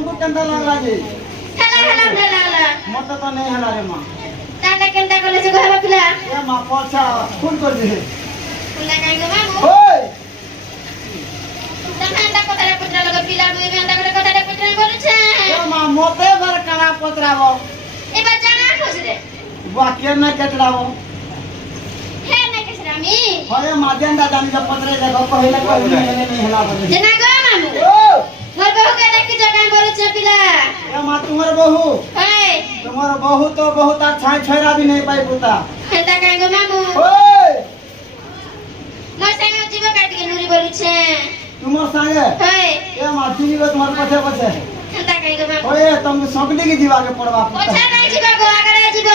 तुमको केंदा लागला जी हेला मत तो नहीं हला रे मां ताने केंदा कले से घरवा पिला ए मां पछा फोन कर दे पुला काई गो मामू ओए तमे अंडा कोतारे पुत्रा लगे पिला दुई अंडा करे कोतारे पुत्रा बोलु छे ए मां मोते बर कना पतराबो ए बच्चा ना खुश रे वाक्य न केतलाबो हे ना कसरामी होय माजेंदा जानी जब पतरे देखो पहले कोई नहीं हला बजे जना गो मामू ओ मोर बहू के देखि जगह बोलु छे पिला ए मां तुम्हारे बहू हे तुम्हारे बहू तो बहुत अच्छा छोरा भी नहीं पाई पुता केंदा काई गो मामू ओए मोर संगे जीव काट के नुरी बोलु छे तुमर संगे हे ए मां तुनी गो तुम्हारे पछे पछे केंदा काई गो मामू ओए तुम सकली की जीवा के पड़वा पुता ओछा नहीं जीव गो आगरे जीव